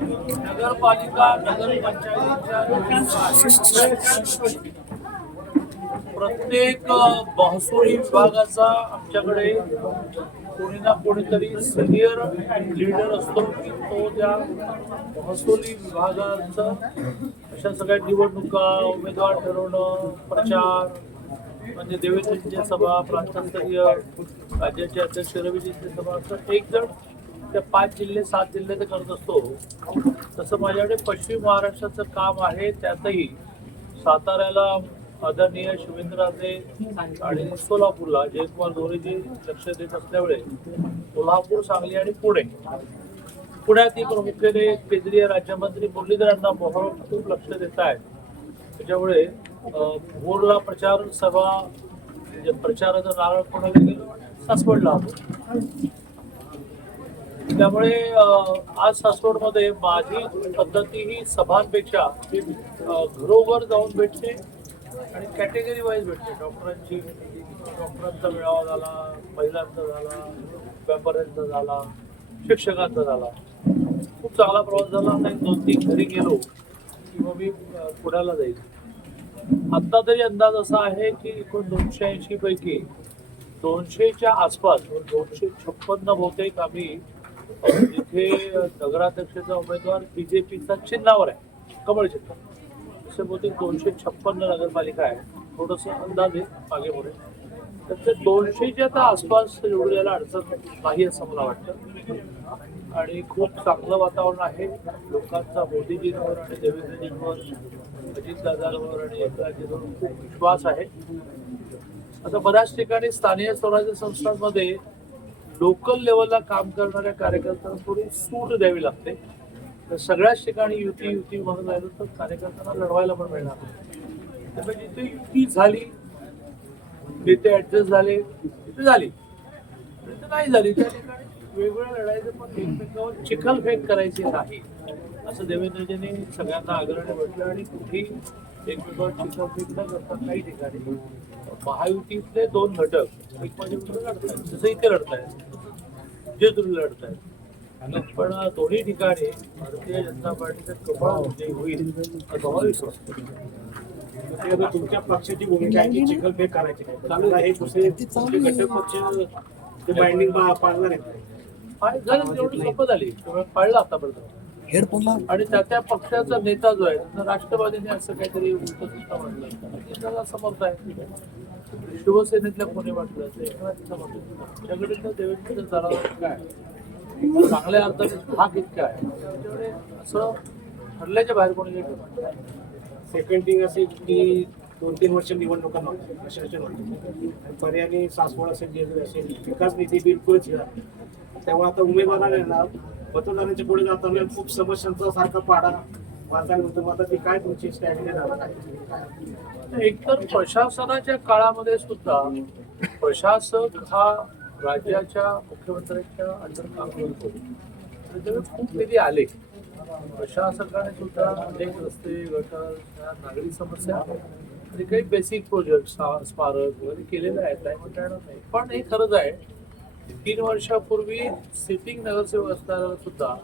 नगरपालिका प्रत्येक महसुली विभागाचा आमच्याकडे कोणी ना कोणीतरी सिनियर लीडर असतो. की तो त्या महसुली विभागाचं अशा सगळ्या निवडणुका उमेदवार ठरवणं प्रचार म्हणजे देवेंद्रजींच्या सभा प्रांतस्तरीय राज्याचे अध्यक्ष रवीजींची सभा असं एक जण त्या पाच जिल्हे सात जिल्हे ते करत असतो. तसं माझ्याकडे पश्चिम महाराष्ट्राचं काम आहे त्यातही साताऱ्याला आदरणीय शिवेंद्रराजे आणि सोलापूरला जयकुमार धोरेजी लक्ष देत असल्यामुळे कोल्हापूर सांगली आणि पुणे. पुण्यातील प्रामुख्याने केंद्रीय राज्यमंत्री मुरलीधरांना मोहोळ खूप लक्ष देत आहेत. त्याच्यामुळे भोरला प्रचार सभा म्हणजे प्रचाराचं नारळ कोणाला गेलं सासवडला होतो त्यामुळे आज सासवडमध्ये माझी पद्धती ही सभांपेक्षा घरोघर जाऊन भेटते आणि कॅटेगरी वाईज भेटते. डॉक्टरांची डॉक्टरांचा मेळावा झाला महिलांचा झाला व्यापाऱ्यांचा झाला शिक्षकांचा झाला. खूप चांगला प्रवास झाला. आणि दोन तीन घरी गेलो किंवा मी पुण्याला जाईल. आता तरी अंदाज असा आहे की एकूण दोनशे ऐंशी पैकी दोनशेच्या आसपास दोनशे छप्पन्न बहुतेक आम्ही जिथे नगराध्यक्षाचा उमेदवार बीजेपीचा चिन्हावर आहे कमळ चिन्ह. असे बहुतेक दोनशे छप्पन्न नगरपालिका आहे. थोडस अंदाज आहे मागे पुढे. तर ते दोनशेच्या आता आसपास निवडून यायला अडचण नाही असं मला वाटतं. आणि खूप चांगलं वातावरण आहे. लोकांचा मोदीजींवर आणि देवेंद्रजींवर अजितदादांवर आणि खूप विश्वास आहे. आता बऱ्याच ठिकाणी स्थानिक स्वराज्य संस्थांमध्ये लोकल लेवलला काम करणाऱ्या कार्यकर्त्यांना थोडी सूट द्यावी लागते. तर सगळ्याच ठिकाणी युती युती म्हणून राहिलं तर कार्यकर्त्यांना लढवायला पण मिळणार नाही. त्यामुळे म्हणजे जिथे युती झाली जिथे ऍडजस्ट झाले तिथे झाली. नाही झाली त्या ठिकाणी वेगवेगळ्या लढायचं पण एकमेकावर चिखलफेक करायची नाही. असं देवेंद्रजींनी सगळ्यांना आग्रहाने म्हटलं आणि कुठेही एकमेकावर चिखलफेक न करता काही ठिकाणी महायुतीतले दोन घटक एक म्हणजे कुठे लढतायत. जसं इथे लढतायत जे तुम्ही लढतायत. पण दोन्ही ठिकाणी भारतीय जनता पार्टीचा कपाळ विजयी होईल असा मला विश्वास आहे. तुमच्या पक्षाची भूमिका आहे की चिखलफेक करायची नाही. चालू आहे. दुसरे दुसरे घटक पक्ष ते बाइंडिंग पाळणार आहेत. आणि झालं सोपं झाली. त्यामुळे पाळलं आतापर्यंत. हेडफोनला? आणि त्या त्या पक्षाचा नेता जो आहे तर राष्ट्रवादीने असं काहीतरी म्हटलं. समर्थ आहे. शिवसेनेतल्या कोणी म्हटलं ते? एकनाथचं म्हटलं. त्याच्याकडे तर देवेंद्र जरा काय चांगल्या अर्थाने भाग इतका आहे. असं ठरल्याच्या बाहेर कोणी काही. सेकंड थिंग असे की दोन तीन वर्ष निवडणुका नव्हत्या प्रशासन होते. सासवड असेल जेजूर असेल विकास निधी बिलकुलच हे त्यामुळे आता उमेदवारांना मतदानाच्या पुढे जाताना खूप समस्यांचा सारखा पाडा वाचायला होतो. एकतर प्रशासनाच्या काळामध्ये सुद्धा प्रशासक हा राज्याच्या मुख्यमंत्र्यांच्या अंडर काम करतो त्याच्यामुळे खूप निधी आले. प्रशासकाने सुद्धा अनेक रस्ते गटर नागरी समस्या म्हणजे काही बेसिक प्रोजेक्ट स्मारक वगैरे केलेले आहेत नाही म्हणता येणार नाही. पण हे खरंच आहे तीन वर्षापूर्वी सिटिंग नगरसेवक असताना सुद्धा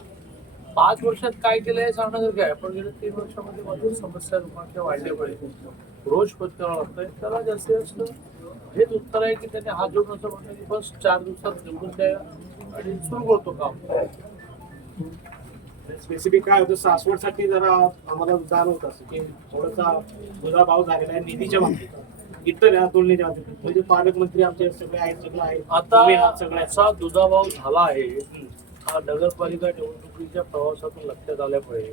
पाच वर्षात काय केलं हे सांगण्यासारखं आहे पण गेल्या तीन वर्षामध्ये मधून समस्या लोकांच्या वाढल्यामुळे रोज पत्करावं लागतंय. त्याला जास्तीत जास्त हेच उत्तर आहे की त्यांनी हात जोडून असं म्हणलं की बस चार दिवसात निवडून द्या आणि सुरू करतो काम. स्पेसिफिक काय होतं सासवडसाठी जरा आम्हाला जाणवत असं की थोडासा दुधाभाव झालेला आहे निधीच्या बाबतीत. इतर या तुलनेच्या बाबतीत. म्हणजे पालकमंत्री आमचे सगळे आहेत सगळं आहे आता. असा दुधाभाव झाला आहे हा नगरपालिका निवडणुकीच्या प्रवासातून लक्षात आल्यामुळे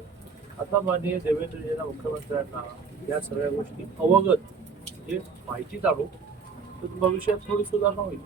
आता माननीय देवेंद्रजींना मुख्यमंत्र्यांना या सगळ्या गोष्टी अवगत म्हणजे माहिती काढू तर भविष्यात थोडी सुधारणा होईल.